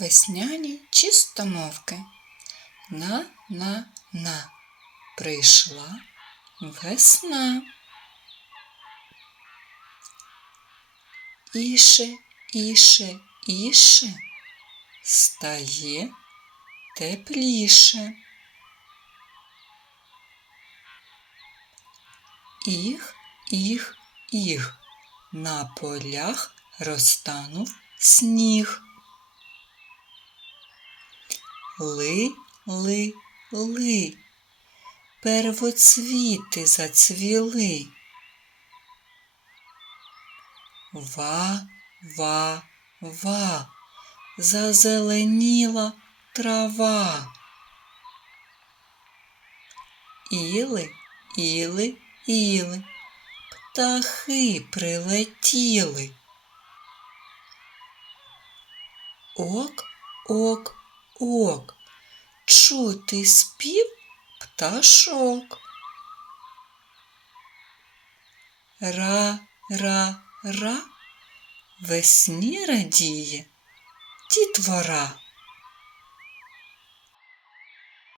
Весняні чистомовки. На на на прийшла весна. Іше, іше, іше стає тепліше. Іг, іг, іг, на полях розтанув сніг. Ли, ли, ли, первоцвіти зацвіли. Ва, ва, ва, зазеленіла трава. Іли, іли, іли, птахи прилетіли. Ок, ок, ок, чути спів пташок. Ра, ра, ра, весні радіє дітвора.